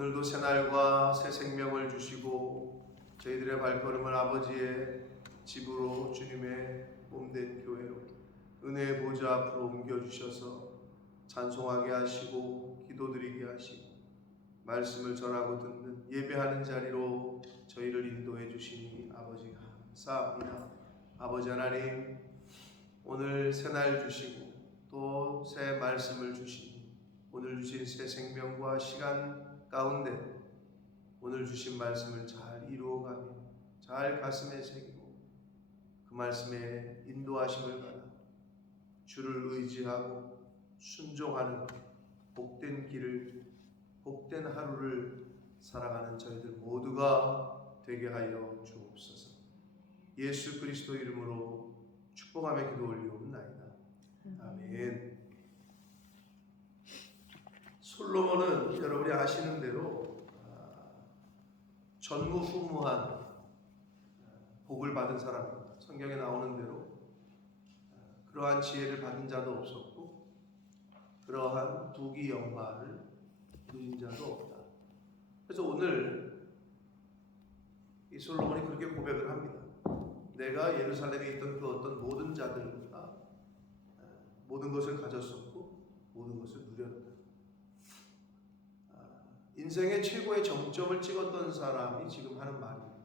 오늘도 새날과 새 생명을 주시고 저희들의 발걸음을 아버지의 집으로 주님의 몸된 교회로 은혜의 보좌 앞으로 옮겨주셔서 찬송하게 하시고 기도드리게 하시고 말씀을 전하고 듣는 예배하는 자리로 저희를 인도해 주시니 아버지 감사합니다. 아버지 하나님, 오늘 새날 주시고 또 새 말씀을 주시니 오늘 주신 새 생명과 시간 가운데 오늘 주신 말씀을 잘 이루어가며 잘 가슴에 새기고 그 말씀에 인도하심을 받아 주를 의지하고 순종하는 복된 길을, 복된 하루를 살아가는 저희들 모두가 되게 하여 주옵소서. 예수 그리스도 이름으로 축복하며 기도 올리옵나이다. 아멘. 솔로몬은 여러분이 아시는 대로 전무후무한 복을 받은 사람입니다. 성경에 나오는 대로 그러한 지혜를 받은 자도 없었고 그러한 부귀 영화를 누린 자도 없다. 그래서 오늘 이 솔로몬이 그렇게 고백을 합니다. 내가 예루살렘에 있던 그 어떤 모든 자들과 모든 것을 가졌었고 모든 것을 누렸다. 인생의 최고의 정점을 찍었던 사람이 지금 하는 말입니다.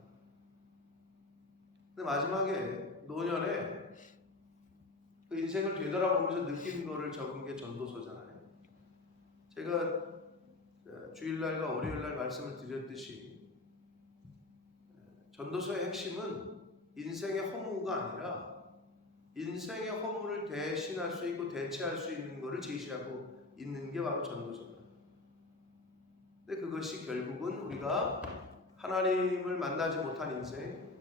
근데 마지막에 노년에 그 인생을 되돌아보면서 느낀 거를 적은 게 전도서잖아요. 제가 주일날과 월요일날 말씀을 드렸듯이 전도서의 핵심은 인생의 허무가 아니라 인생의 허무를 대신할 수 있고 대체할 수 있는 것을 제시하고 있는 게 바로 전도서다. 근데 그것이 결국은 우리가 하나님을 만나지 못한 인생,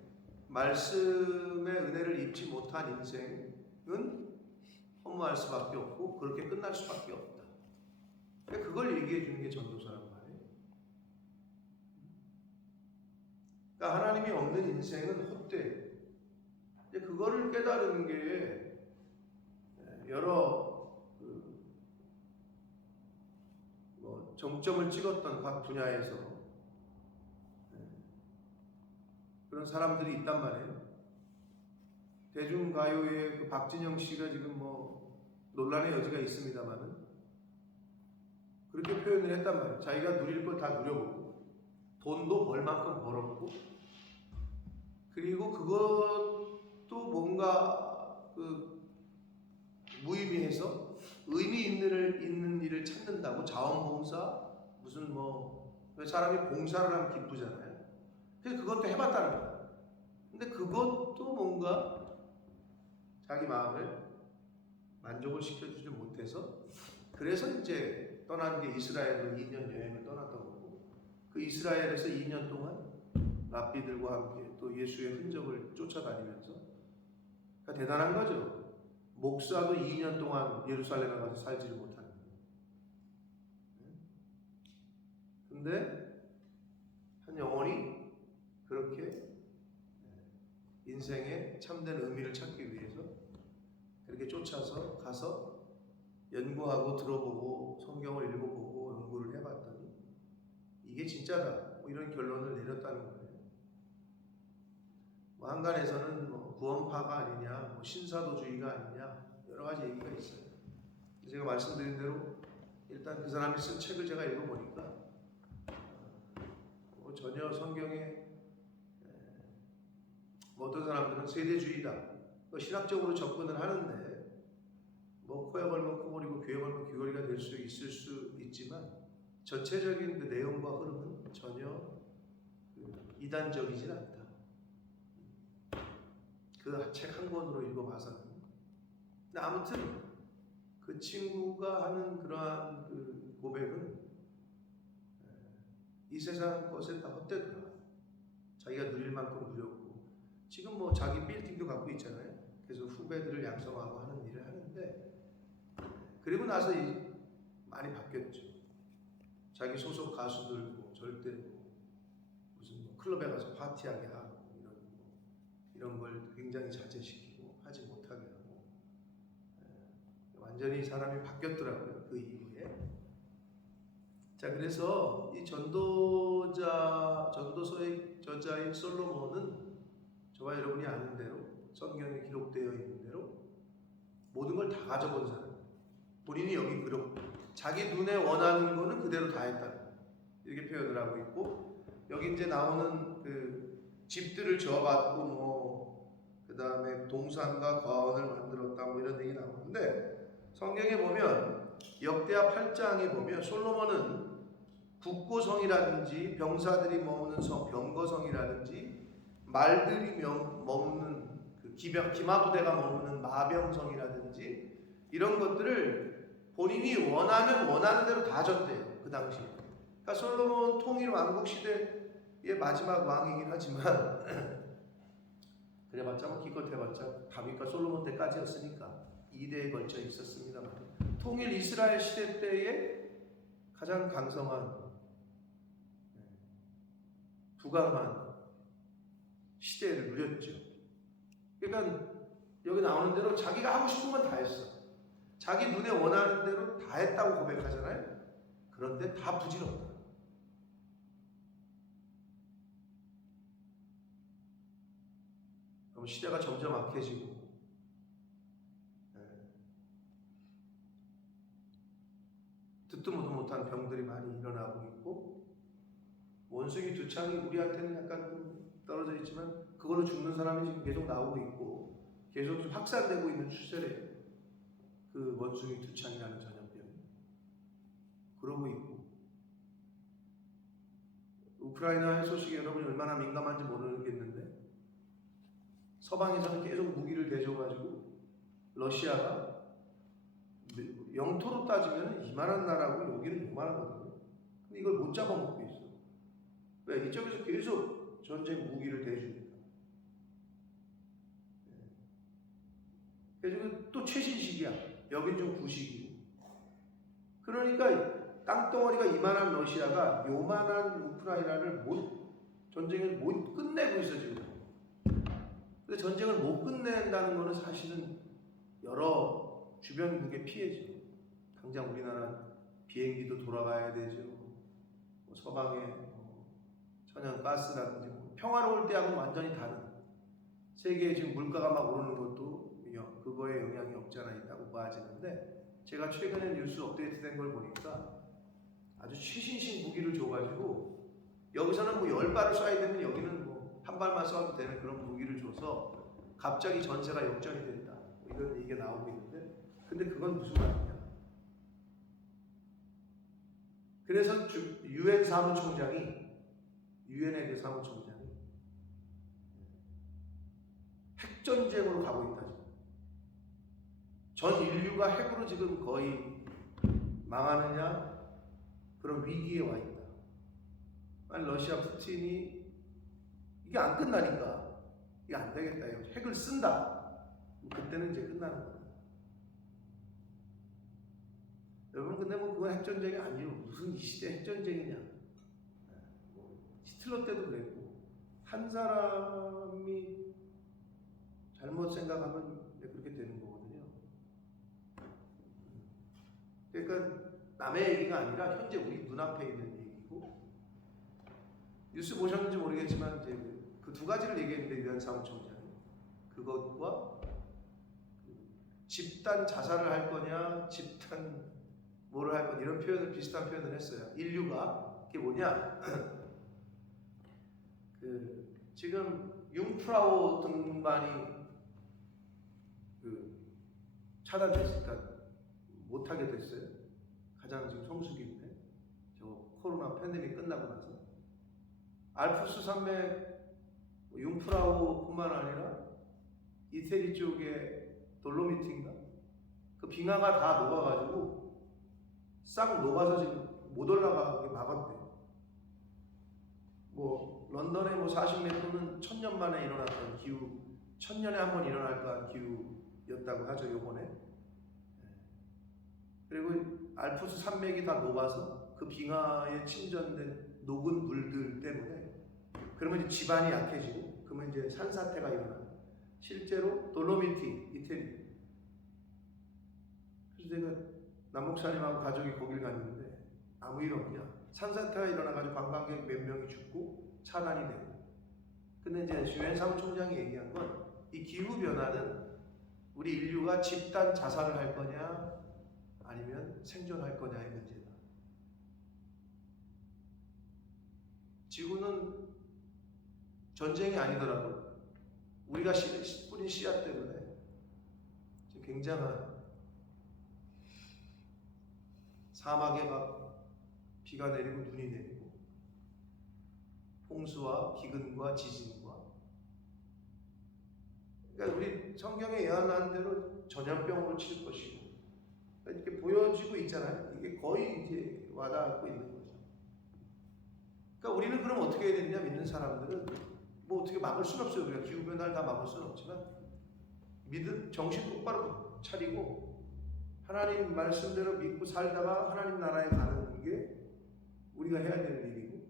말씀의 은혜를 입지 못한 인생은 허무할 수밖에 없고 그렇게 끝날 수밖에 없다. 그걸 얘기해 주는 게 전도서란 말이에요. 그러니까 하나님이 없는 인생은 헛되고 그거를 깨달은 게 여러 정점을 찍었던 각 분야에서 그런 사람들이 있단 말이에요. 대중가요의 그 박진영 씨가 지금 논란의 여지가 있습니다만은 그렇게 표현을 했단 말이에요. 자기가 누릴 걸 다 누려보고 돈도 벌 만큼 벌었고 그리고 그것도 뭔가 무의미해서 의미 있는 일을 찾는다고 자원봉사 무슨 사람이 봉사를 하면 기쁘잖아요. 그래서 그것도 해봤다는 거야. 근데 그것도 뭔가 자기 마음을 만족을 시켜주지 못해서 그래서 이제 떠난 게 이스라엘로 2년 여행을 떠났던 거고 그 이스라엘에서 2년 동안 랍비들과 함께 또 예수의 흔적을 쫓아다니면서 그러니까 대단한 거죠. 목사도 2년 동안 예루살렘에 가서 살지를 못하는 거예요. 근데 한 영혼이 그렇게 인생의 참된 의미를 찾기 위해서 그렇게 쫓아서 가서 연구하고 들어보고 성경을 읽어보고 연구를 해봤더니 이게 진짜다 이런 결론을 내렸다는 거예요. 한간에서는 구원파가 아니냐, 신사도주의가 아니냐 여러 가지 얘기가 있어요. 제가 말씀드린 대로 일단 그 사람이 쓴 책을 제가 읽어보니까 전혀 성경에 어떤 사람들은 세대주의다, 신학적으로 접근을 하는데 코에 걸면 코걸이고 귀에 걸면 귀걸이가 될 수 있을 수 있지만 전체적인 그 내용과 흐름은 전혀 이단적이진 않다. 그 책 한 권으로 읽어봐서는. 근데 아무튼 그 친구가 하는 그러한 그 고백은 이 세상 것에 다 헛되더라. 자기가 누릴 만큼 누렸고 지금 자기 빌딩도 갖고 있잖아요. 그래서 후배들을 양성하고 하는 일을 하는데 그리고 나서 많이 바뀌었죠. 자기 소속 가수들 절대 무슨 클럽에 가서 파티하게 하고 이런 걸 굉장히 자제시키고 하지 못하게 하고 완전히 사람이 바뀌었더라고요. 그 이후에. 자, 그래서 이 전도서의 저자인 솔로몬은 저와 여러분이 아는 대로 성경에 기록되어 있는 대로 모든 걸 다 가져본 사람. 본인이 여기 그렇고 자기 눈에 원하는 거는 그대로 다 했다. 이렇게 표현을 하고 있고, 여기 이제 나오는 그 집들을 지어받고 그 다음에 동산과 과원을 만들었다 이런 얘기 나오는데, 성경에 보면 역대하 8장에 보면 솔로몬은 국고성이라든지 병사들이 머무는 성 병거성이라든지 말들이 머무는 그 기마부대가 머무는 마병성이라든지 이런 것들을 본인이 원하면 원하는 대로 다 줬대요, 그 당시에. 그러니까 솔로몬 통일 왕국 시대의 마지막 왕이긴 하지만 그래봤자 뭐 기껏 해봤자 다윗과 솔로몬 때까지였으니까 2대에 걸쳐 있었습니다만, 통일 이스라엘 시대 때에 가장 강성한 부강한 시대를 누렸죠. 그러니까 여기 나오는 대로 자기가 하고 싶은 건 다 했어. 자기 눈에 원하는 대로 다 했다고 고백하잖아요. 그런데 다 부질없다. 그럼 시대가 점점 악해지고, 듣도 못한 병들이 많이 일어나고 있고, 원숭이 두 창이 우리한테는 약간 떨어져 있지만 그걸로 죽는 사람이 지금 계속 나오고 있고 계속 좀 확산되고 있는 추세래요. 그 원숭이 두 창이라는 전염병이 그러고 있고, 우크라이나의 소식이 여러분이 얼마나 민감한지 모르겠는데 서방에서는 계속 무기를 대줘가지고 러시아가 영토로 따지면 이만한 나라고 여기는 요만하거든요. 근데 이걸 못 잡아먹고 있어. 왜? 이쪽에서 계속 전쟁 무기를 대줍니다. 그래서 또 최신식이야. 여긴 좀 구식이고. 그러니까 땅덩어리가 이만한 러시아가 요만한 우크라이나를 전쟁을 못 끝내고 있어 지금. 근데 전쟁을 못 끝낸다는 것은 사실은 여러 주변국의 피해죠. 당장 우리나라 비행기도 돌아가야 되죠. 서방의 천연가스라든지 평화로울 때하고는 완전히 다른, 세계에 지금 물가가 막 오르는 것도 그거에 영향이 없지 않아 있다고 봐지는데, 제가 최근에 뉴스 업데이트된 걸 보니까 아주 최신식 무기를 줘가지고 여기서는 뭐 10발을 쏴야 되면 여기는 뭐 한 발만 쏴도 되는 그런 무기를 줘서 갑자기 전세가 역전이 된다, 이런 얘기가 나오고 있는데, 근데 그건 무슨 말이냐. 그래서 유엔의 그 사무총장이 핵전쟁으로 가고 있다. 전 인류가 핵으로 지금 거의 망하느냐 그런 위기에 와 있다. 아니, 러시아 푸틴이 이게 안 끝나니까 이게 안 되겠다, 핵을 쓴다. 그때는 이제 끝나는 거야. 여러분, 근데 뭐 그건 핵전쟁이 아니에요. 무슨 이 시대 핵전쟁이냐. 히틀러 때도 그랬고, 한 사람이 잘못 생각하면 그렇게 되는 거거든요. 그러니까 남의 얘기가 아니라 현재 우리 눈앞에 있는 얘기고, 뉴스 보셨는지 모르겠지만 이제 그 두 가지를 얘기했는데, 유엔 사무총장이 그것과 집단 자살을 할 거냐, 집단 뭐를 할 거냐, 이런 표현을, 비슷한 표현을 했어요. 인류가 그게 뭐냐? 지금 융프라우 등반이 차단됐으니까 못하게 됐어요. 가장 지금 성수기인데, 저 코로나 팬데믹 끝나고 나서 알프스 산맥 융프라우뿐만 아니라 이태리 쪽에 돌로미티인가 그 빙하가 다 녹아가지고 싹 녹아서 지금 못 올라가게 막았대요. 뭐 런던의 뭐 40m는 1000년 만에 일어났던 기후, 1000년에 한 번 일어날 거한 기후였다고 하죠, 요번에. 그리고 알프스 산맥이 다 녹아서 그 빙하에 침전된 녹은 물들 때문에, 그러면 이제 지반이 약해지고, 그러면 이제 산사태가 일어나요. 실제로 돌로미티, 이태리. 그래서 제가 남목사님하고 가족이 거길 갔는데 아무 일 없냐? 산사태가 일어나가지고 관광객 몇 명이 죽고 차단이 되고. 근데 이제 유엔 사무총장이 얘기한 건 이 기후 변화는 우리 인류가 집단 자살을 할 거냐 아니면 생존할 거냐의 문제다. 지구는 전쟁이 아니더라도 우리가 뿌린 씨앗 때문에 지금 굉장한 사막에 막 비가 내리고 눈이 내리고 홍수와 기근과 지진과, 그러니까 우리 성경에 예언한 대로 전염병으로 칠 것이고 이렇게 보여지고 있잖아요. 이게 거의 이제 와닿고 있는 거죠. 그러니까 우리는 그럼 어떻게 해야 되느냐? 믿는 사람들은 뭐 어떻게 막을 수는 없어요. 우리가 기후 변화를 다 막을 수는 없지만 믿음 정신 똑바로 차리고 하나님 말씀대로 믿고 살다가 하나님 나라에 가는 게 우리가 해야 되는 일이고,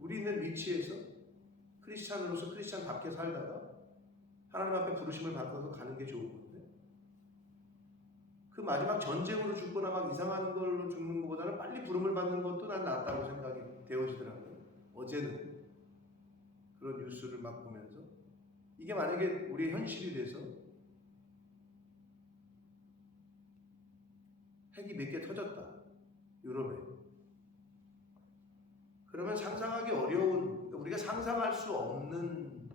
우리 있는 위치에서 크리스찬으로서 크리스찬답게 살다가 하나님 앞에 부르심을 받아서 가는 게 좋은 건데, 그 마지막 전쟁으로 죽거나 막 이상한 걸로 죽는 것보다는 빨리 부름을 받는 것도 난 낫다고 생각이 되어지더라고요. 어제는 그런 뉴스를 막 보면서 이게 만약에 우리의 현실이 돼서 핵이 몇 개 터졌다, 유럽에. 그러면 상상하기 어려운, 우리가 상상할 수 없는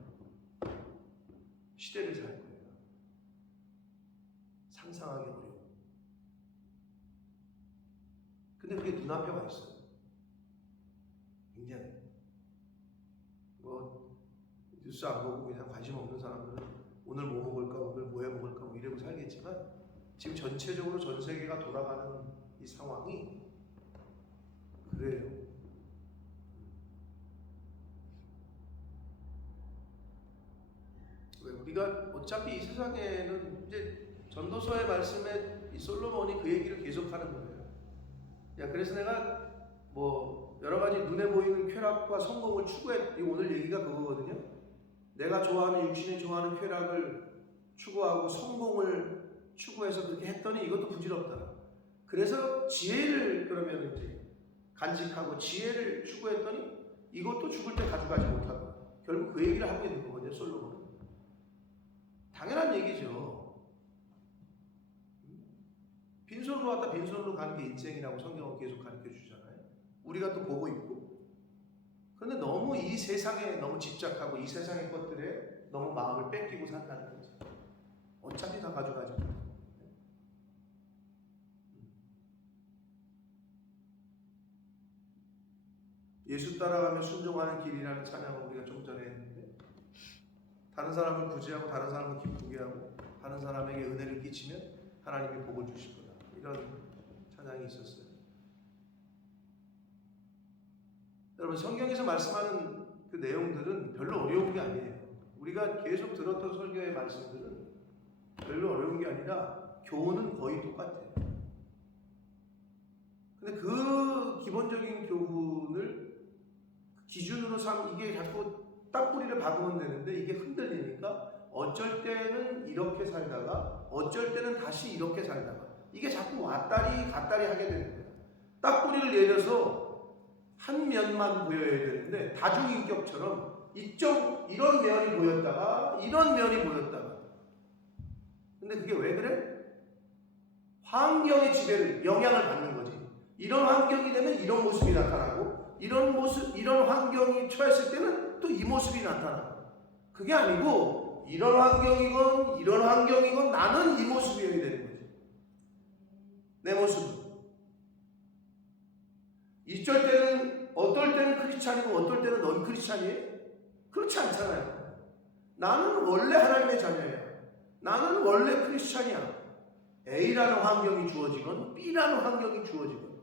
시대를 살 거예요. 상상하기 어려워. 근데 그게 눈앞에 와 있어요. 굉장히. 뭐 뉴스 안 보고 그냥 관심 없는 사람들은 오늘 뭐 먹을까, 오늘 뭐 해 먹을까 뭐 이러고 살겠지만, 지금 전체적으로 전 세계가 돌아가는 이 상황이 그래요. 왜 우리가 어차피 이 세상에는 이제 전도서의 말씀에 이 솔로몬이 그 얘기를 계속하는 거예요. 야, 그래서 내가 뭐 여러 가지 눈에 보이는 쾌락과 성공을 추구해. 오늘 얘기가 그거거든요. 내가 좋아하는, 육신이 좋아하는 쾌락을 추구하고 성공을 추구해서 그렇게 했더니 이것도 부질없다. 그래서 지혜를 그러면 이제 간직하고 지혜를 추구했더니 이것도 죽을 때 가져가지 못하다. 결국 그 얘기를 하게 된 거거든요, 솔로몬은. 당연한 얘기죠. 빈손으로 왔다 빈손으로 가는 게 인생이라고 성경은 계속 가르쳐 주잖아요. 우리가 또 보고 있고. 그런데 너무 이 세상에 너무 집착하고 이 세상의 것들에 너무 마음을 뺏기고 산다는 거죠. 어차피 다 가져가지 못해요. 예수 따라가며 순종하는 길이라는 찬양을 우리가 좀 전에 했는데, 다른 사람을 구제하고 다른 사람을 기쁘게 하고 다른 사람에게 은혜를 끼치면 하나님이 복을 주실 거다, 이런 찬양이 있었어요. 여러분, 성경에서 말씀하는 그 내용들은 별로 어려운 게 아니에요. 우리가 계속 들었던 설교의 말씀들은 별로 어려운 게 아니라 교훈은 거의 똑같아요. 근데 그 기본적인 교훈을 기준으로 이게 자꾸 딱 뿌리를 박으면 되는데, 이게 흔들리니까 어쩔 때는 이렇게 살다가 어쩔 때는 다시 이렇게 살다가 이게 자꾸 왔다리 갔다리 하게 되는 거예요. 딱 뿌리를 내려서 한 면만 보여야 되는데 다중인격처럼 이런 면이 보였다가 이런 면이 보였다가. 근데 그게 왜 그래? 환경의 지배를, 영향을 받는 거지. 이런 환경이 되면 이런 모습이 나타나고, 이런 환경이 처했을 때는 또 이 모습이 나타나. 그게 아니고 이런 환경이건 나는 이 모습이어야 되는 거지. 내 모습은. 어떨 때는 크리스찬이고 어떨 때는 넌 크리스찬이에요? 그렇지 않잖아요. 나는 원래 하나님의 자녀야. 나는 원래 크리스찬이야. A라는 환경이 주어지건 B라는 환경이 주어지건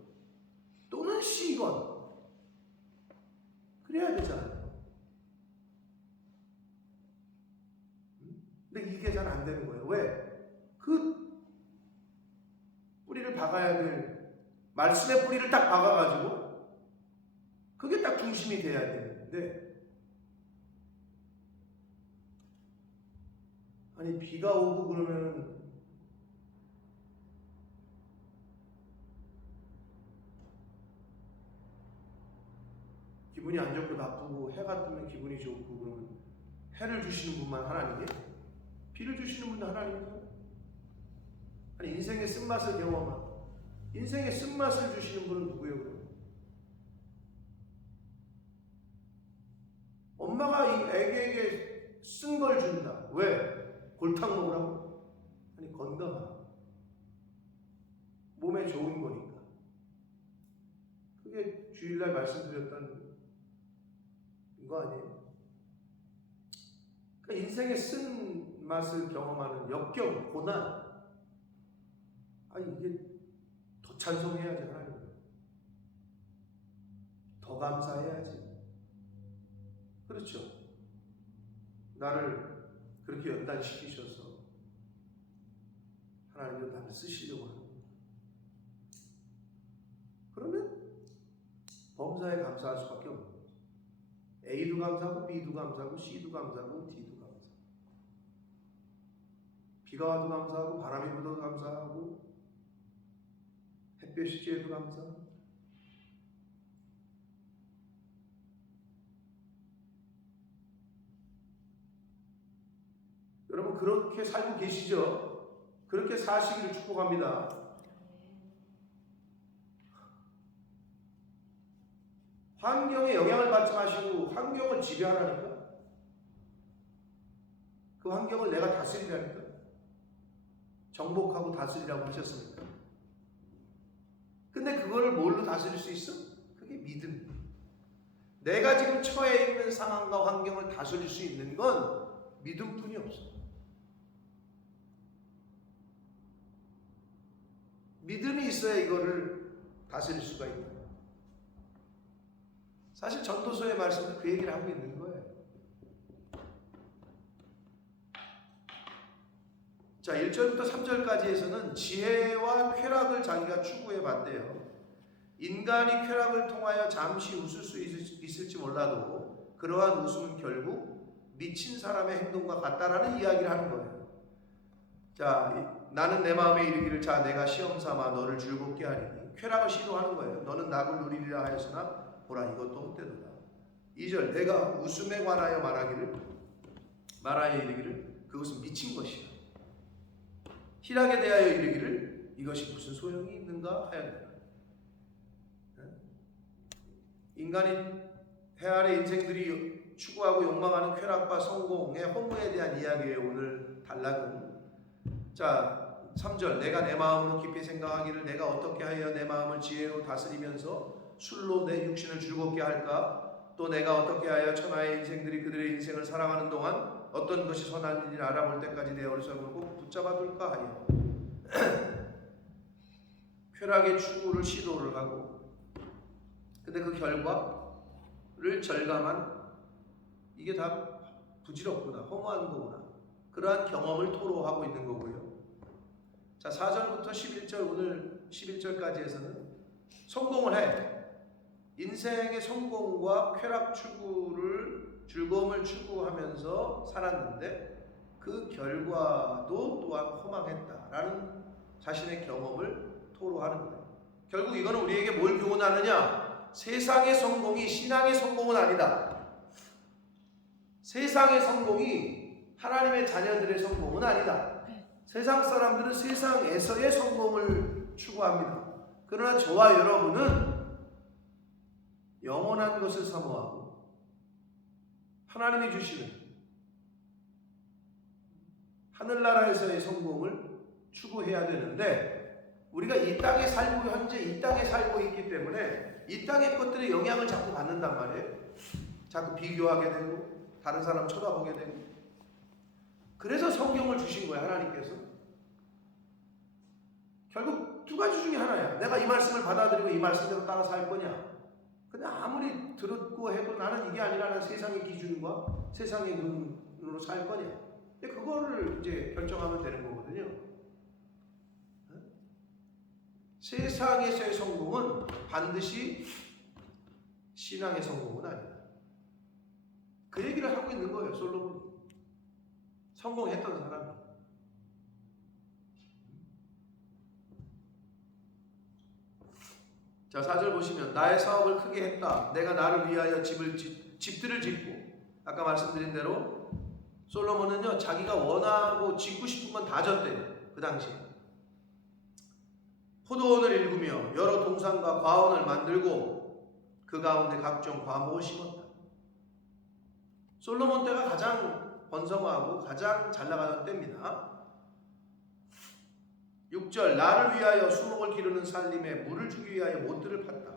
또는 C건 그래야 되잖아요. 근데 이게 잘 안 되는 거예요. 왜? 그 뿌리를 박아야 될, 말씀의 뿌리를 딱 박아가지고 그게 딱 중심이 돼야 되는데, 아니 비가 오고 그러면 기분이 안 좋고 나쁘고 해가 뜨면 기분이 좋고 그러면 해를 주시는 분만 하나님이에요? 비를 주시는 분도 하나님이에요? 아니 인생의 쓴맛을 경험한 인생의 쓴맛을 주시는 분은 누구예요? 그럼? 엄마가 이 애기에게 쓴 걸 준다. 왜? 골탕 먹으라고? 아니 건강한 몸에 좋은 거니까. 그게 주일날 말씀드렸던 거 아니에요? 그러니까 인생의 쓴 맛을 경험하는 역경, 고난, 이게 더 찬송해야지 하나님, 더 감사해야지. 그렇죠? 나를 그렇게 연단시키셔서 하나님도 나를 쓰시려고 하는 거예요. 그러면 범사에 감사할 수밖에 없는 거예요. A도 감사하고 B도 감사하고 C도 감사하고 D도 감사하고 비가 와도 감사하고 바람이 불어도 감사하고 햇볕이 쬐도 감사하고. 여러분 그렇게 살고 계시죠? 그렇게 사시기를 축복합니다. 환경에 영향을 받지 마시고 환경을 지배하라니까. 그 환경을 내가 다스리라니까. 정복하고 다스리라고 하셨으니까. 근데 그거를 뭘로 다스릴 수 있어? 그게 믿음. 내가 지금 처해 있는 상황과 환경을 다스릴 수 있는 건 믿음뿐이 없어. 믿음이 있어야 이거를 다스릴 수가 있는 거야. 사실 전도서의 말씀도 그 얘기를 하고 있는 거예요. 자, 1절부터 3절까지에서는 지혜와 쾌락을 자기가 추구해 봤대요. 인간이 쾌락을 통하여 잠시 웃을 수 있을지 몰라도 그러한 웃음은 결국 미친 사람의 행동과 같다라는 이야기를 하는 거예요. 자, 나는 내 마음에 이르기를 자 내가 시험 삼아 너를 즐겁게 하리니. 쾌락을 시도하는 거예요. 너는 낙을 누리리라 하였으나 보라 이것도 헛되도다. 2절 내가 웃음에 관하여 말하여 이르기를 그것은 미친 것이야. 희락에 대하여 이르기를 이것이 무슨 소용이 있는가 하였노라. 인간이 해아래 인생들이 추구하고 욕망하는 쾌락과 성공의 허무에 대한 이야기예요. 오늘 단락은. 자 3절 내가 내 마음으로 깊이 생각하기를 내가 어떻게 하여 내 마음을 지혜로 다스리면서 술로 내 육신을 즐겁게 할까? 또 내가 어떻게 하여 천하의 인생들이 그들의 인생을 살아가는 동안 어떤 것이 선한 일인지 알아볼 때까지 내 어리석음을 꼭 붙잡아 둘까 하여 쾌락의 추구를 시도를 하고 근데 그 결과를 절감한 이게 다 부질없구나 허무한 거구나 그러한 경험을 토로하고 있는 거고요. 자 4절부터 11절 오늘 11절까지에서는 성공을 해 인생의 성공과 쾌락 추구를 즐거움을 추구하면서 살았는데 그 결과도 또한 허망했다라는 자신의 경험을 토로하는 거예요. 결국 이거는 우리에게 뭘 교훈하느냐? 세상의 성공이 신앙의 성공은 아니다. 세상의 성공이 하나님의 자녀들의 성공은 아니다. 세상 사람들은 세상에서의 성공을 추구합니다. 그러나 저와 여러분은 영원한 것을 사모하고 하나님이 주시는 하늘나라에서의 성공을 추구해야 되는데 우리가 이 땅에 살고 현재 이 땅에 살고 있기 때문에 이 땅의 것들의 영향을 자꾸 받는단 말이에요. 자꾸 비교하게 되고 다른 사람 쳐다보게 되고 그래서 성경을 주신 거예요. 하나님께서 결국 두 가지 중에 하나야. 내가 이 말씀을 받아들이고 이 말씀대로 따라 살 거냐. 근데 아무리 들었고 해도 나는 이게 아니라 나는 세상의 기준과 세상의 눈으로 살 거냐. 근데 그거를 이제 결정하면 되는 거거든요. 세상에서의 성공은 반드시 신앙의 성공은 아니다. 그 얘기를 하고 있는 거예요. 솔로몬이. 성공했던 사람이. 자, 4절 보시면 나의 사업을 크게 했다. 내가 나를 위하여 집들을 짓고, 아까 말씀드린 대로 솔로몬은요 자기가 원하고 짓고 싶은 건 다 졌대요. 그 당시에 포도원을 일구며 여러 동산과 과원을 만들고 그 가운데 각종 과목을 심었다. 솔로몬 때가 가장 번성하고 가장 잘 나가는 때입니다. 6절 나를 위하여 수목을 기르는 살림에 물을 주기 위하여 못들을 팠다.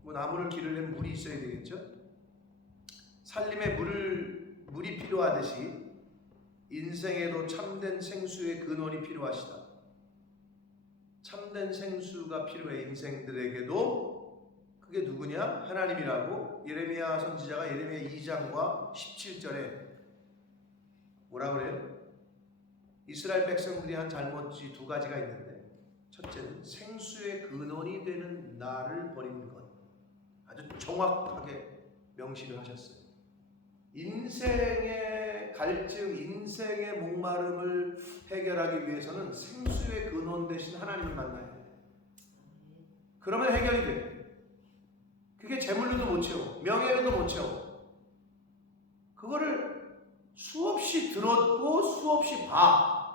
뭐 나무를 기르려면 물이 있어야 되겠죠. 살림에 물이 필요하듯이 인생에도 참된 생수의 근원이 필요하시다. 참된 생수가 필요해. 인생들에게도. 그게 누구냐? 하나님이라고 예레미야 선지자가 예레미야 2장과 17절에 뭐라 그래요? 이스라엘 백성들이 한 잘못이 두 가지가 있는데, 첫째는 생수의 근원이 되는 나를 버리는 것. 아주 정확하게 명시를 하셨어요. 인생의 갈증, 인생의 목마름을 해결하기 위해서는 생수의 근원 대신 하나님을 만나야 돼요. 그러면 해결이 돼요. 그게 재물로도 못 채워, 명예로도 못 채워. 그거를 수없이 들었고 수없이 봐.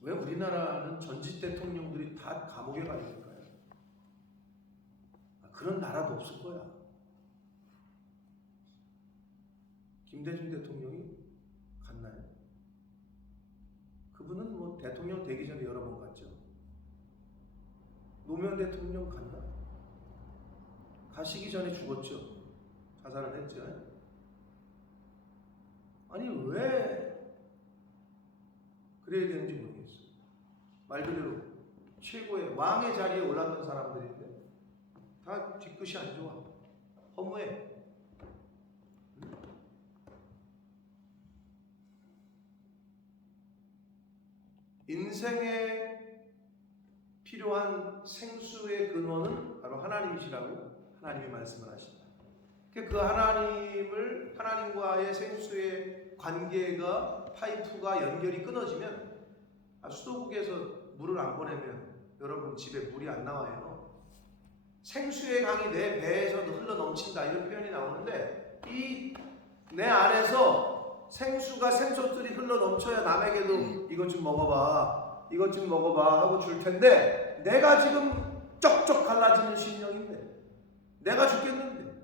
왜 우리나라는 전직 대통령들이 다 감옥에 가 있을까요? 그런 나라도 없을 거야. 김대중 대통령이 갔나요? 그분은 뭐 대통령 되기 전에 여러 번 갔죠. 노무현 대통령 갔나? 가시기 전에 죽었죠. 자살을 했죠. 아니 왜 그래야 되는지 모르겠어요. 말 그대로 최고의 왕의 자리에 올랐던 사람들인데 다 뒤끝이 안 좋아. 허무해. 인생에 필요한 생수의 근원은 바로 하나님이시라고 하나님이 말씀을 하신다. 그 하나님과의 생수의 관계가 파이프가 연결이 끊어지면, 수도국에서 물을 안 보내면 여러분 집에 물이 안 나와요. 생수의 강이 내 배에서도 흘러 넘친다 이런 표현이 나오는데, 이 내 안에서 생수가 샘솟들이 흘러 넘쳐야 남에게도 이것 좀 먹어봐, 이것 좀 먹어봐 하고 줄 텐데, 내가 지금 쩍쩍 갈라지는 심령인데, 내가 죽겠는데,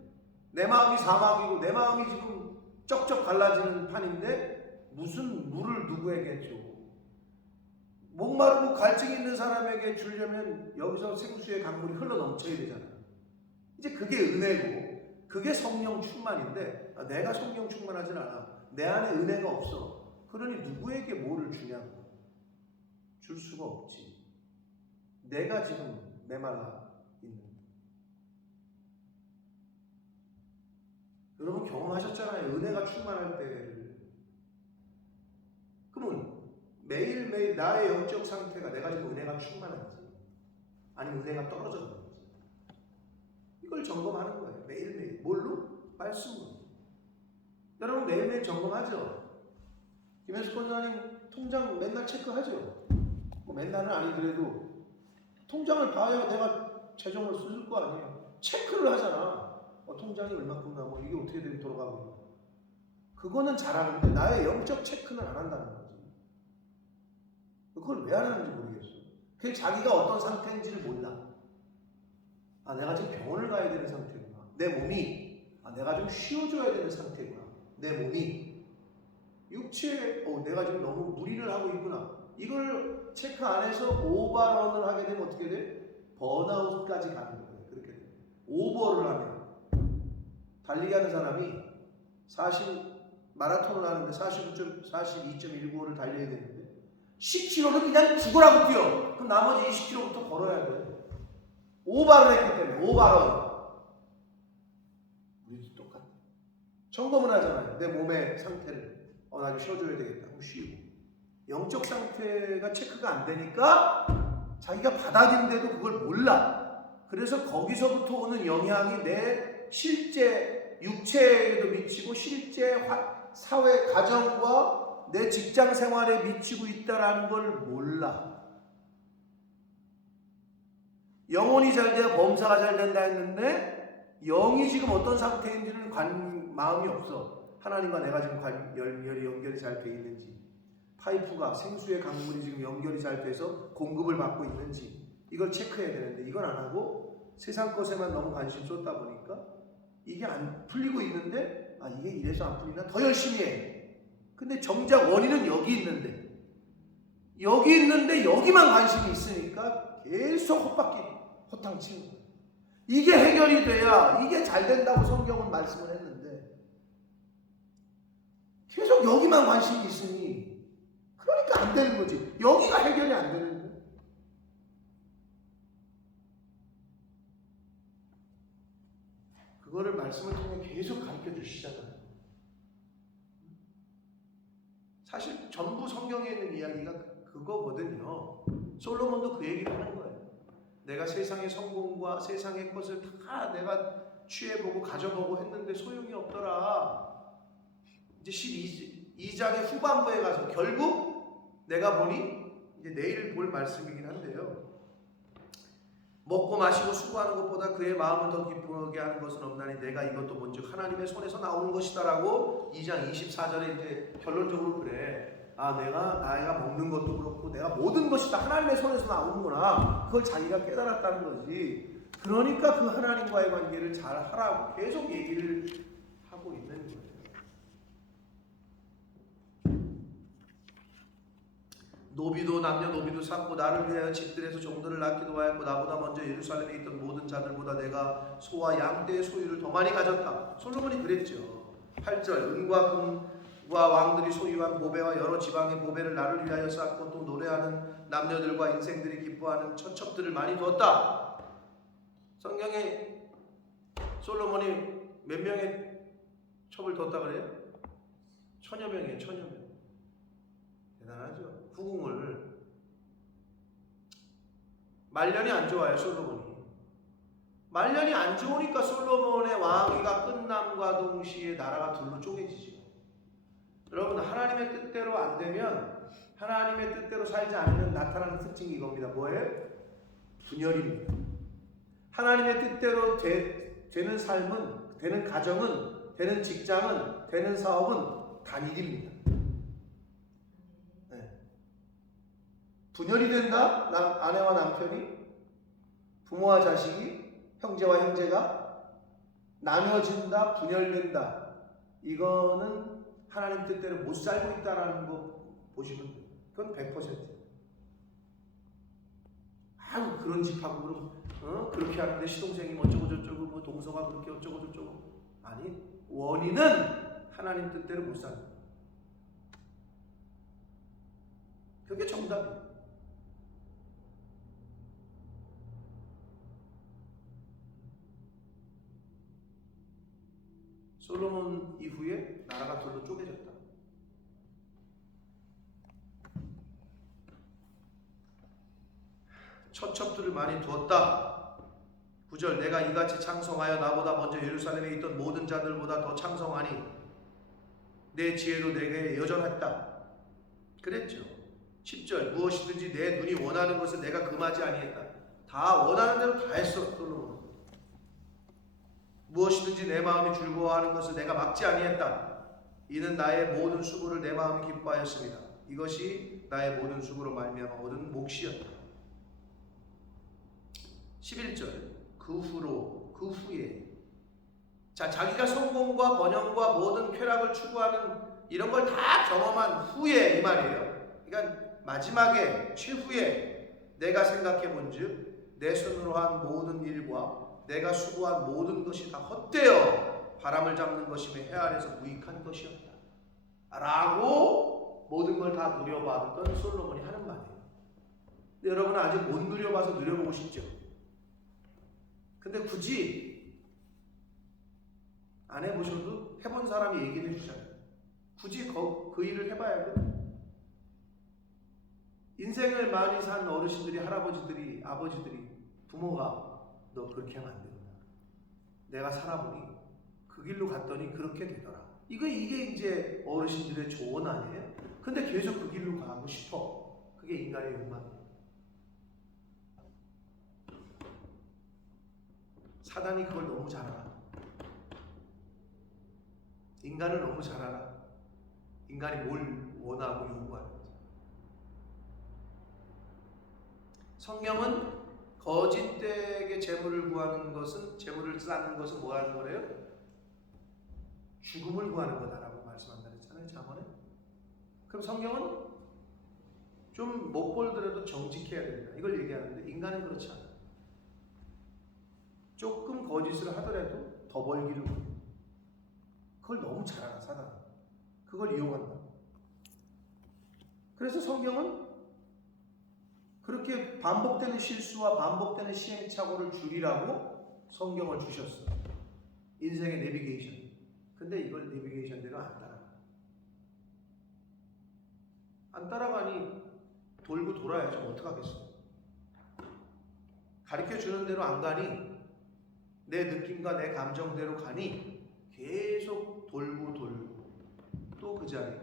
내 마음이 사막이고 내 마음이 지금 쩍쩍 갈라지는 판인데 무슨 물을 누구에게 줘? 목마르고 갈증 있는 사람에게 주려면 여기서 생수의 강물이 흘러 넘쳐야 되잖아요. 이제 그게 은혜고 그게 성령 충만인데, 내가 성령 충만하진 않아. 내 안에 은혜가 없어. 그러니 누구에게 뭐를 주냐고. 줄 수가 없지. 내가 지금 메말라 있는. 여러분 경험하셨잖아요. 은혜가 충만할 때를. 그러면 매일매일 나의 영적 상태가 내가 지금 은혜가 충만한지 아니면 은혜가 떨어졌는지 이걸 점검하는 거예요. 매일매일. 뭘로? 말씀으로. 여러분 매일매일 점검하죠? 김현수 권사님 통장 맨날 체크하죠? 뭐 맨날은 아니더라도 통장을 봐야 내가 재정을 쓸 거 아니에요. 체크를 하잖아. 통장이 얼마큼 나고 이게 어떻게 되고 돌아가고. 그거는 잘하는데 나의 영적 체크는 안 한다는 거지. 그걸 왜 안 하는지 모르겠어. 그게 자기가 어떤 상태인지를 몰라. 내가 지금 병원을 가야 되는 상태구나. 내 몸이 내가 좀 쉬어줘야 되는 상태구나. 내 몸이 육체에 내가 지금 너무 무리를 하고 있구나. 이걸 체크 안 해서 오버런을 하게 되면 어떻게 돼? 번아웃까지 가는 거예요. 그렇게 돼. 오버를 하면 달리기 하는 사람이 마라톤을 하는데 42.195를 달려야 되는데 10km를 그냥 죽으라고 뛰어. 그럼 나머지 20km부터 걸어야 돼. 오버를 했기 때문에. 오버런. 우리도 똑같아. 점검을 하잖아요. 내 몸의 상태를. 나 좀 쉬어줘야 되겠다. 그럼 쉬고. 영적 상태가 체크가 안 되니까 자기가 바닥인데도 그걸 몰라. 그래서 거기서부터 오는 영향이 내 실제 육체에도 미치고 실제 사회 가정과 내 직장 생활에 미치고 있다라는 걸 몰라. 영혼이 잘 돼야 범사가 잘 된다 했는데 영이 지금 어떤 상태인지는 마음이 없어. 하나님과 내가 지금 연결이 잘 돼 있는지, 파이프가 생수의 강물이 지금 연결이 잘 돼서 공급을 받고 있는지 이걸 체크해야 되는데 이걸 안 하고 세상 것에만 너무 관심 쏟다 보니까 이게 안 풀리고 있는데 이게 이래서 안 풀리나 더 열심히 해. 근데 정작 원인은 여기 있는데 여기만 관심이 있으니까 계속 헛탕치는 거예요. 이게 해결이 돼야 이게 잘 된다고 성경은 말씀을 했는데 계속 여기만 관심이 있으니 그러니까 안 되는 거지. 여기가 해결이 안 되는 거예요. 그거를 말씀을 통해 계속 가르쳐 주시잖아요. 사실 전부 성경에 있는 이야기가 그거거든요. 솔로몬도 그 얘기를 하는 거예요. 내가 세상의 성공과 세상의 것을 다 내가 취해보고 가져보고 했는데 소용이 없더라. 이제 12장의 후반부에 가서 결국 내가 보니 이제 내일 볼 말씀이긴 한데요. 먹고 마시고 수고하는 것보다 그의 마음을 더 기쁘게 하는 것은 없나니 내가 이것도 본즉 하나님의 손에서 나오는 것이다라고 2장 24절에 이제 결론적으로 그래. 내가 먹는 것도 그렇고 내가 모든 것이 다 하나님의 손에서 나오는구나. 그걸 자기가 깨달았다는 거지. 그러니까 그 하나님과의 관계를 잘 하라고 계속 얘기를 하고 있는 거예요. 노비도 남녀 노비도 삼고 나를 위하여 집들에서 종들을 낳기도 하였고 나보다 먼저 예루살렘에 있던 모든 자들보다 내가 소와 양떼의 소유를 더 많이 가졌다. 솔로몬이 그랬죠. 8절 은과 금과 왕들이 소유한 보배와 여러 지방의 보배를 나를 위하여 쌓고 또 노래하는 남녀들과 인생들이 기뻐하는 처첩들을 많이 두었다. 성경에 솔로몬이 몇 명의 첩을 뒀다 그래요? 1000여 명이에요. 1000여 명. 대단하죠. 후궁을. 말년이 안 좋아요. 솔로몬이. 말년이 안 좋으니까 솔로몬의 왕위가 끝남과 동시에 나라가 둘로 쪼개지죠. 여러분 하나님의 뜻대로 안 되면 하나님의 뜻대로 살지 않으면 나타나는 특징이 이겁니다. 뭐예요? 분열입니다. 하나님의 뜻대로 되는 삶은, 되는 가정은, 되는 직장은, 되는 사업은 단일입니다. 분열이 된다? 아내와 남편이, 부모와 자식이, 형제와 형제가 나뉘어진다, 분열된다. 이거는 하나님 뜻대로 못 살고 있다라는 거 보시면 돼요. 그건 100%예요. 그런 집하고 그럼 그렇게 하는데 시동생이 어쩌고 저쩌고 뭐 동서가 그렇게 어쩌고 저쩌고. 아니, 원인은 하나님 뜻대로 못 산다. 그게 정답이에요. 솔로몬 이후에 나라가 둘로 쪼개졌다. 처첩들을 많이 두었다. 9절 내가 이같이 창성하여 나보다 먼저 예루살렘에 있던 모든 자들보다 더 창성하니 내 지혜도 내게 여전했다. 그랬죠. 10절 무엇이든지 내 눈이 원하는 것을 내가 금하지 아니했다. 다 원하는 대로 다 했어. 솔로몬은. 무엇이든지 내 마음이 즐거워하는 것을 내가 막지 아니했다. 이는 나의 모든 수고를 내 마음이 기뻐하였습니다. 이것이 나의 모든 수고로 말미암아 얻은 몫이었다. 11절 그 후에 자기가 성공과 번영과 모든 쾌락을 추구하는 이런 걸 다 경험한 후에 이 말이에요. 그러니까 마지막에 최후에 내가 생각해 본즉 내 손으로 한 모든 일과 내가 수고한 모든 것이 다 헛되어 바람을 잡는 것이며 해 아래서 무익한 것이었다. 라고 모든 걸 다 누려봤던 솔로몬이 하는 말이에요. 근데 여러분은 아직 못 누려봐서 누려보고 싶죠? 근데 굳이 안 해보셔도 해본 사람이 얘기를 해주잖아요. 굳이 그 일을 해봐야 돼. 인생을 많이 산 어르신들이, 할아버지들이, 아버지들이, 부모가 너 그렇게 하면 안 된다. 내가 살아보니 그 길로 갔더니 그렇게 되더라. 이게 이제 어르신들의 조언 아니에요? 근데 계속 그 길로 가고 싶어. 그게 인간의 욕망이에요. 사단이 그걸 너무 잘 알아. 인간을 너무 잘 알아. 인간이 뭘 원하고 요구하는지. 성경은 거짓되게 재물을 구하는 것은, 재물을 쌓는 것은 뭐 하는 거래요? 죽음을 구하는 거다라고 말씀한다 그랬잖아요, 잠언에. 그럼 성경은 좀 못 벌더라도 정직해야 된다, 이걸 얘기하는데, 인간은 그렇지 않아. 조금 거짓을 하더라도 더 벌기를 원해. 그걸 너무 잘 알아, 사단. 그걸 이용한다. 그래서 성경은 그렇게 반복되는 실수와 반복되는 시행착오를 줄이라고 성경을 주셨어. 인생의 내비게이션. 근데 이걸 내비게이션대로 안 따라가니 돌고 돌아야죠. 어떡하겠어. 가르쳐 주는 대로 안 가니, 내 느낌과 내 감정대로 가니 계속 돌고 또 그 자리,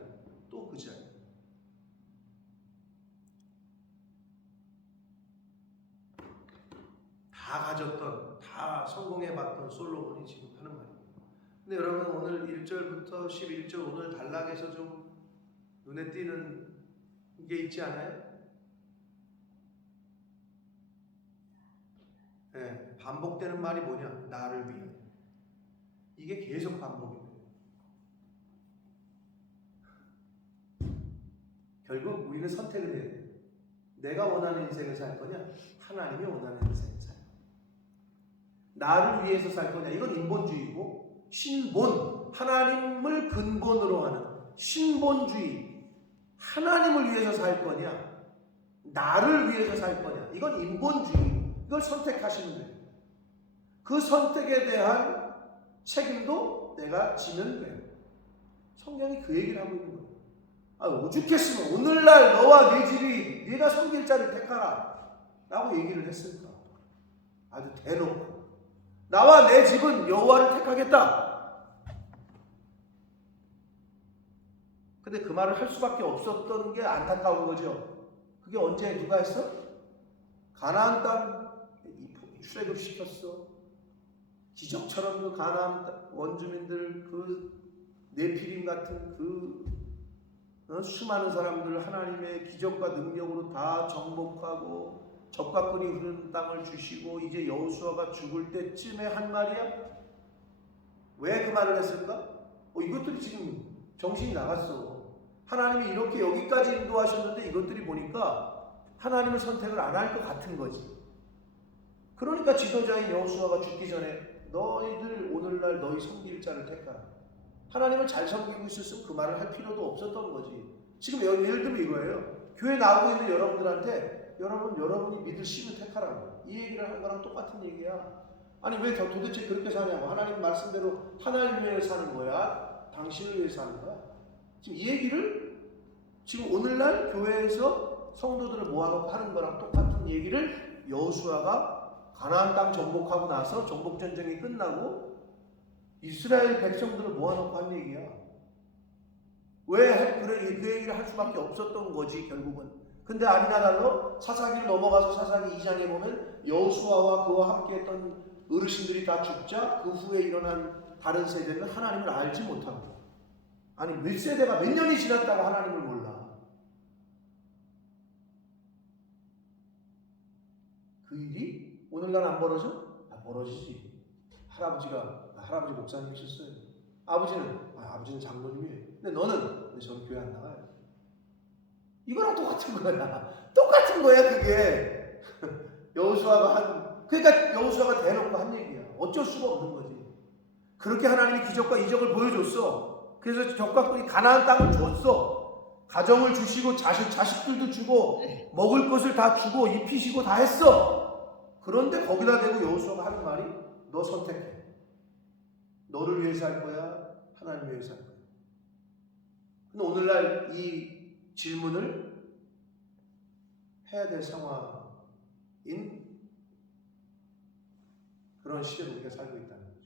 또 그 자리. 다 가졌던, 다 성공해봤던 솔로몬이 지금 하는 말이에요. 근데 여러분, 오늘 1절부터 11절 오늘 단락에서 좀 눈에 띄는 게 있지 않아요? 네, 반복되는 말이 뭐냐? 나를 위해. 이게 계속 반복이 돼요. 결국 우리는 선택을 해야 돼요. 내가 원하는 인생을 살 거냐? 하나님이 원하는 인생을 살 거냐? 나를 위해서 살 거냐? 이건 인본주의고, 신본, 하나님을 근본으로 하는 신본주의, 하나님을 위해서 살 거냐? 나를 위해서 살 거냐? 이건 인본주의. 이걸 선택하시면 돼요. 그 선택에 대한 책임도 내가 지면 돼요. 성경이 그 얘기를 하고 있는 거예요. 오죽했으면 오늘날 너와 네 집이 네가 섬길 자를 택하라 라고 얘기를 했을까. 아주 대놓고 나와 내 집은 여호와를 택하겠다. 근데 그 말을 할 수밖에 없었던 게 안타까운 거죠. 그게 언제 누가 했어? 가나안 땅 출애굽시켰어. 기적처럼 그 가나안 원주민들, 그 네피림 같은 그 수많은 사람들을 하나님의 기적과 능력으로 다 정복하고 젖과 꿀이 흐르는 땅을 주시고, 이제 여호수아가 죽을 때쯤에 한 말이야. 왜 그 말을 했을까? 이것들이 지금 정신이 나갔어. 하나님이 이렇게 여기까지 인도하셨는데 이것들이 보니까 하나님의 선택을 안 할 것 같은 거지. 그러니까 지도자인 여호수아가 죽기 전에 너희들 오늘날 너희 섬길 자를 택하라. 하나님을 잘 섬기고 있었으면 그 말을 할 필요도 없었던 거지. 지금 예를 들면 이거예요. 교회 나오고 있는 여러분들한테 여러분이 믿을 신을 택하라고. 이 얘기를 하는 거랑 똑같은 얘기야. 아니 왜 도대체 그렇게 사냐고. 하나님 말씀대로 하나님 위해 사는 거야? 당신을 위해 사는 거야? 지금 이 얘기를 지금 오늘날 교회에서 성도들을 모아놓고 하는 거랑 똑같은 얘기를 여호수아가 가나안 땅 정복하고 나서 정복전쟁이 끝나고 이스라엘 백성들을 모아놓고 한 얘기야. 왜 그래? 그 얘기를 할 수밖에 없었던 거지 결국은. 근데 아니나 달러 사사기를 넘어가서 사사기 2장에 보면 여호수아와 그와 함께했던 어르신들이 다 죽자 그 후에 일어난 다른 세대는 하나님을 알지 못하고, 아니 몇 세대가 몇 년이 지났다고 하나님을 몰라. 그 일이 오늘날 안 벌어져? 벌어지지. 할아버지 목사님이셨어요. 아버지는 장로님이에요. 근데 너는 저는 교회 안 나가요. 이거랑 똑같은 거야. 똑같은 거야 그게. 그러니까 여호수아가 대놓고 한 얘기야. 어쩔 수가 없는 거지. 그렇게 하나님이 기적과 이적을 보여줬어. 그래서 젖과 꿀이 가나안 땅을 줬어. 가정을 주시고 자식들도 주고 먹을 것을 다 주고 입히시고 다 했어. 그런데 거기다 대고 여호수아가 하는 말이 너 선택해. 너를 위해서 할 거야? 하나님 위해서 할 거야? 근데 오늘날 이 질문을 해야 될 상황인 그런 시대를 우리가 살고 있다는 거죠.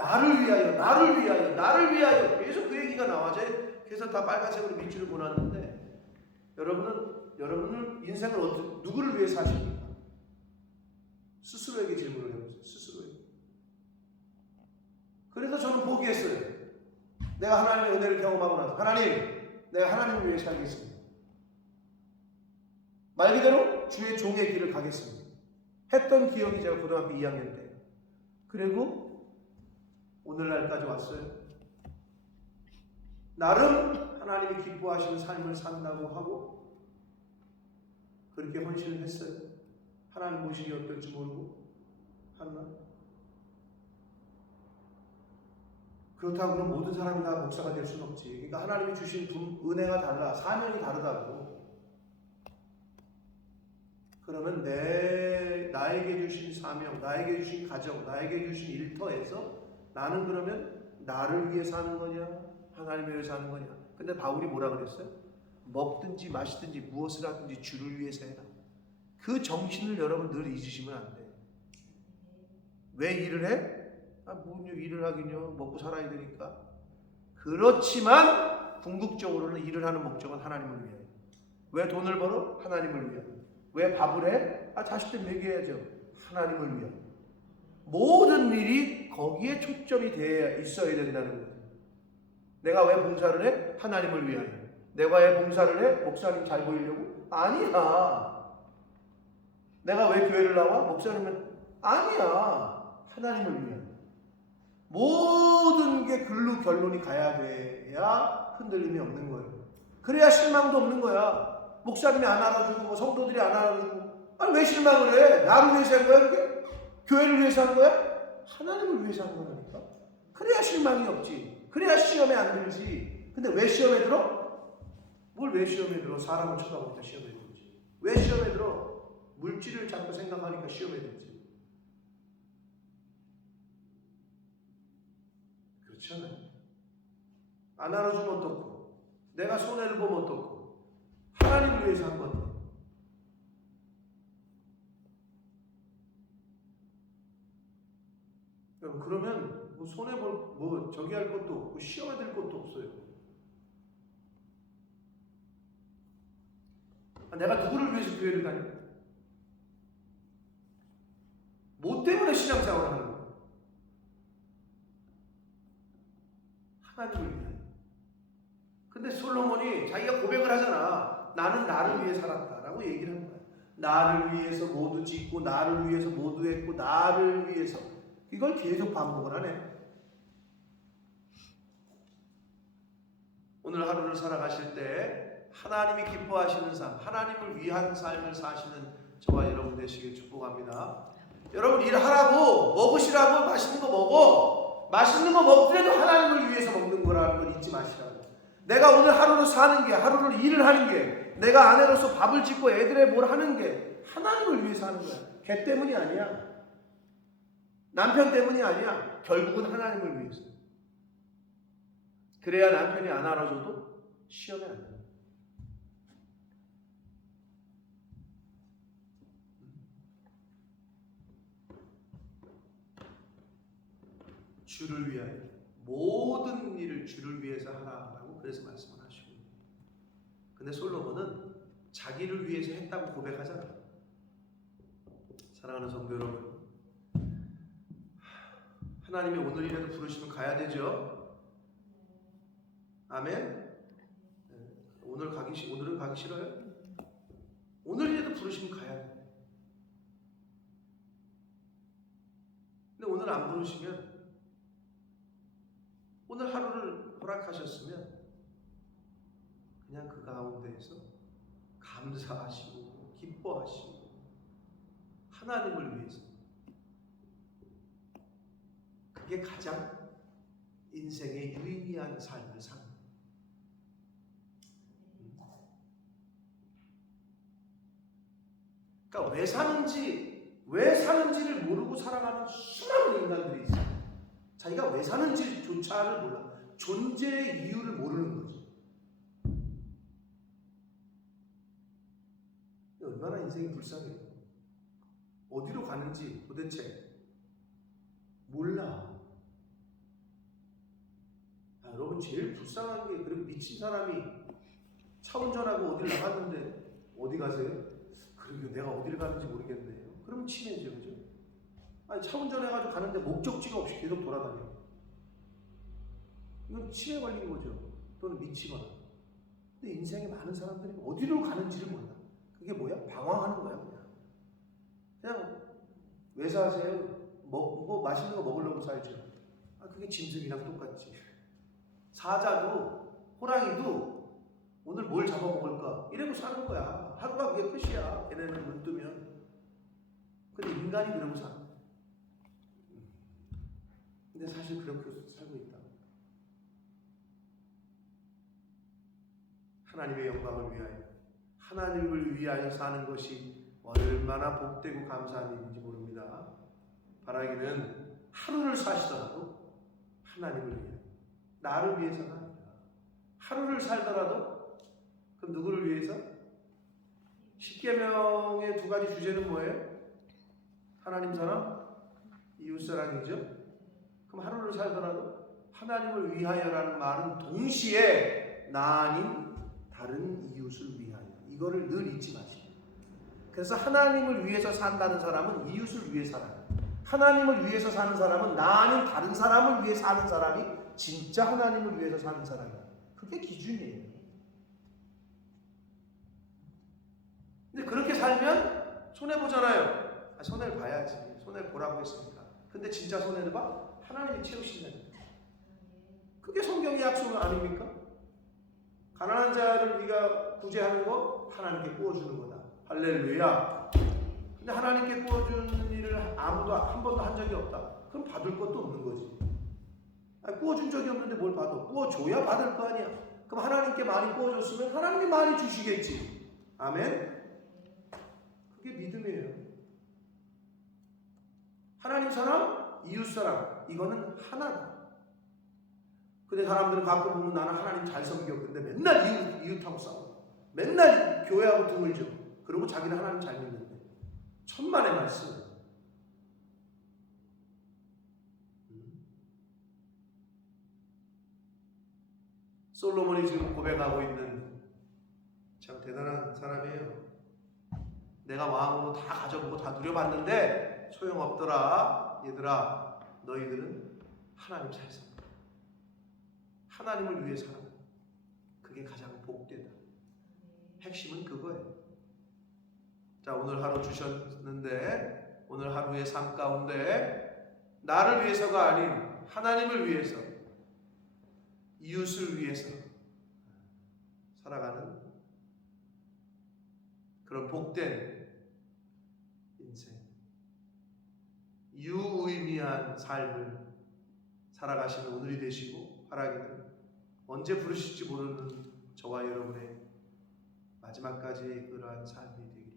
나를 위하여, 나를 위하여, 나를 위하여. 계속 그 얘기가 나와져. 그래서 다 빨간색으로 밑줄을 보놨는데 여러분은 인생을 누구를 위해 사십니까? 스스로에게 질문을 해보세요. 스스로에게. 그래서 저는 포기했어요. 내가 하나님의 은혜를 경험하고 나서 하나님, 내가 하나님을 위해 살겠습니다. 말 그대로 주의 종의 길을 가겠습니다. 했던 기억이 제가 고등학교 2학년 때. 그리고 오늘날까지 왔어요. 나름 하나님이 기뻐하시는 삶을 산다고 하고 그렇게 헌신을 했어요. 하나님 모시기 어떨지 모르고 하나. 그렇다고 그럼 모든 사람이 다 목사가 될 수는 없지. 그러니까 하나님이 주신 은혜가 달라. 사명이 다르다고. 그러면 나에게 주신 사명, 나에게 주신 가정, 나에게 주신 일터에서 나는 그러면 나를 위해 사는 거냐? 하나님을 위해 사는 거냐? 근데 바울이 뭐라 그랬어요? 먹든지 마시든지 무엇을 하든지 주를 위해서 해라. 그 정신을 여러분 늘 잊으시면 안 돼. 왜 일을 해? 무슨 일을 하긴요. 먹고 살아야 되니까. 그렇지만 궁극적으로는 일을 하는 목적은 하나님을 위하여. 왜 돈을 벌어? 하나님을 위하여. 왜 밥을 해? 자식들 먹여야죠. 하나님을 위하여. 모든 일이 거기에 초점이 되어 있어야 된다는 거예요. 내가 왜 봉사를 해? 하나님을 위하여. 내가 왜 봉사를 해? 목사님 잘 보이려고? 아니야. 내가 왜 교회를 나와? 목사님은 아니야. 하나님을 위하여. 모든 게 글로 결론이 가야 돼야 흔들림이 없는 거예요. 그래야 실망도 없는 거야. 목사님이 안 알아주고 성도들이 안 알아주고 왜 실망을 해? 나를 위해서 한 거야 그게? 교회를 위해서 한 거야? 하나님을 위해서 한 거라니까. 그래야 실망이 없지. 그래야 시험에 안 들지. 근데 왜 시험에 들어? 뭘 왜 시험에 들어? 사람을 쳐다보니까 시험에 들지. 왜 시험에 들어? 물질을 자꾸 생각하니까 시험에 들지. 그렇잖아요. 안 알아주면 어떻고, 내가 손해를 보면 어떻고, 하나님을 위해서 한 건데. 그러면 뭐 손해볼 저기 할 것도 없고 시험에 들 것도 없어요. 내가 누구를 위해서 교회를 다녀? 뭐 때문에 신앙생활을 하는 거야? 하나님을 위하여. 근데 솔로몬이 자기가 고백을 하잖아. 나는 나를 위해 살았다라고 얘기를 하는 거야. 나를 위해서 모두 짓고 나를 위해서 모두 했고 나를 위해서. 이걸 계속 반복을 하네. 오늘 하루를 살아가실 때 하나님이 기뻐하시는 삶, 하나님을 위한 삶을 사시는 저와 여러분 되시길 축복합니다. 여러분 일하라고, 먹으시라고, 맛있는 거 먹어. 맛있는 거 먹더라도 하나님을 위해서 먹는 거라는 걸 잊지 마시라고. 내가 오늘 하루를 사는 게, 하루를 일을 하는 게, 내가 아내로서 밥을 짓고 애들에 뭘 하는 게 하나님을 위해서 하는 거야. 걔 때문이 아니야. 남편 때문이 아니야. 결국은 하나님을 위해서. 그래야 남편이 안 알아줘도 시험에 안 돼. 주를 위하여 모든 일을 주를 위해서 하라라고 그래서 말씀을 하시고. 근데 솔로몬은 자기를 위해서 했다고 고백하잖아요. 사랑하는 성도 여러분, 하나님이 오늘이라도 부르시면 가야 되죠. 아멘. 오늘은 가기 싫어요? 오늘이라도 부르시면 가야 돼. 근데 오늘 안 부르시면, 오늘 하루를 허락하셨으면 그냥 그 가운데에서 감사하시고 기뻐하시고 하나님을 위해서, 그게 가장 인생의 유의미한 삶을 사는 거예요. 그러니까 왜 사는지를 모르고 살아가는 수많은 인간들이 있어요. 자기가 왜 사는지조차를 몰라. 존재의 이유를 모르는 거지. 얼마나 인생이 불쌍해요. 어디로 가는지 도대체 몰라. 여러분 제일 불쌍한 게 그리고 미친 사람이 차 운전하고 어딜 나갔는데 어디 가세요? 그러게 내가 어딜 가는지 모르겠네요. 그럼 치매죠, 그죠? 아니 차 운전해가지고 가는데 목적지가 없이 계속 돌아다녀. 이건 치매 걸린 거죠. 또는 미치거나. 근데 인생에 많은 사람들이 어디로 가는지를 몰라. 그게 뭐야? 방황하는 거야, 그냥 왜 사세요? 뭐 맛있는 거 먹으려고 살죠. 아, 그게 짐승이랑 똑같지. 사자도 호랑이도 오늘 뭘 잡아먹을까? 이러고 사는 거야. 하루가 그게 끝이야. 걔네는 눈 뜨면. 근데 인간이 그러고 사는 거야. 근데 사실 그렇게 살고 있다. 하나님의 영광을 위하여, 하나님을 위하여 사는 것이 얼마나 복되고 감사한 일인지 모릅니다. 바라기는 하루를 사시더라도 하나님을 위하여, 나를 위해서가 아니라 하루를 살더라도 그럼 누구를 위해서? 십계명의 두 가지 주제는 뭐예요? 하나님 사랑, 이웃 사랑이죠. 그럼 하루를 살더라도 하나님을 위하여라는 말은 동시에 나 아닌 다른 이웃을 위하여, 이거를 늘 잊지 마시고. 그래서 하나님을 위해서 산다는 사람은 이웃을 위해 살아요. 하나님을 위해서 사는 사람은 나 아닌 다른 사람을 위해 사는 사람이 진짜 하나님을 위해서 사는 사람이야. 그게 기준이에요. 근데 그렇게 살면 손해보잖아요. 아, 손해를 봐야지. 손해를 보라고 했으니까. 근데 진짜 손해를 봐? 하나님이 채우신다니까. 그게 성경의 약속 아닙니까? 가난한 자를 네가 구제하는 거 하나님께 구워주는 거다. 할렐루야. 근데 하나님께 구워주는 일을 아무도 한 번도 한 적이 없다. 그럼 받을 것도 없는 거지. 아니, 구워준 적이 없는데 뭘 받아? 구워줘야 받을 거 아니야. 그럼 하나님께 많이 구워줬으면 하나님이 많이 주시겠지. 아멘? 그게 믿음이에요. 하나님 사랑, 이웃 사랑, 이거는 하나다. 근데 사람들은 가끔 보면 나는 하나님 잘 섬겨. 근데 맨날 이웃하고 싸워. 맨날 교회하고 등을 져. 그리고 자기는 하나님 잘 믿는데. 천만의 말씀. 솔로몬이 지금 고백하고 있는 참 대단한 사람이에요. 내가 왕으로 다 가져보고 다 누려봤는데 소용없더라. 얘들아, 너희들은 하나님 잘 살아. 하나님을 위해 살아. 그게 가장 복되다. 핵심은 그거예요. 자, 오늘 하루 주셨는데 오늘 하루의 삶 가운데 나를 위해서가 아닌 하나님을 위해서, 이웃을 위해서 살아가는 그런 복된 인생, 유의미한 삶을 살아가시는 오늘이 되시고, 바라기는 언제 부르실지 모르는 저와 여러분의 마지막까지 그러한 삶이 되기를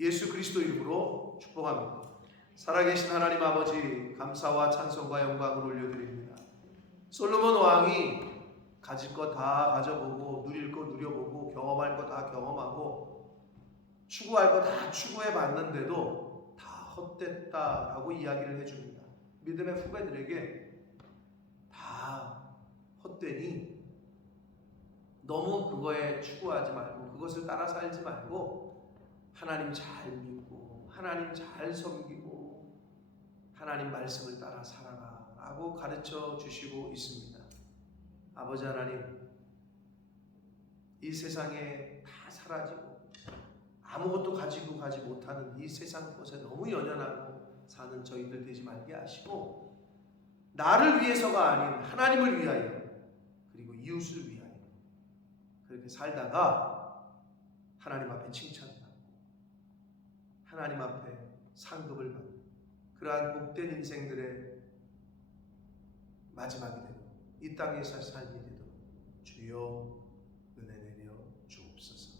예수 그리스도 이름으로 축복합니다. 살아계신 하나님 아버지, 감사와 찬송과 영광을 올려드립니다. 솔로몬 왕이 가질 거 다 가져보고, 누릴 거 누려보고, 경험할 거 다 경험하고, 추구할 거 다 추구해 봤는데도 다 헛됐다라고 이야기를 해줍니다. 믿음의 후배들에게 다 헛되니 너무 그거에 추구하지 말고, 그것을 따라 살지 말고, 하나님 잘 믿고 하나님 잘 섬기고 하나님 말씀을 따라 살아가라고 가르쳐 주시고 있습니다. 아버지 하나님, 이 세상에 다 사라지고 아무것도 가지고 가지 못하는 이 세상 것에 너무 연연하고 사는 저희들 되지 말게 하시고, 나를 위해서가 아닌 하나님을 위하여, 그리고 이웃을 위하여 그렇게 살다가 하나님 앞에 칭찬받고 하나님 앞에 상급을 받는 그러한 복된 인생들의 마지막이 되고 이 땅에서 삶이 되도록 주여 은혜 내려 주옵소서.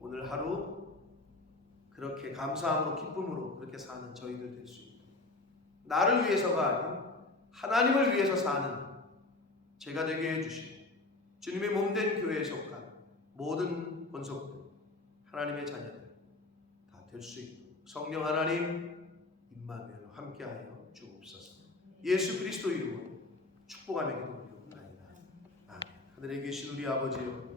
오늘 하루 그렇게 감사함으로 기쁨으로 그렇게 사는 저희들 될 수 있도록, 나를 위해서가 아닌 하나님을 위해서 사는 제가 되게 해주시고, 주님의 몸된 교회에 속한 모든 권속들, 하나님의 자녀들 다 될 수 있도록 성령 하나님 임마누엘로 함께하여 주옵소서. 예수 그리스도 이름으로 축복하며 기도드리옵나이다. 하늘에 계신 우리 아버지여,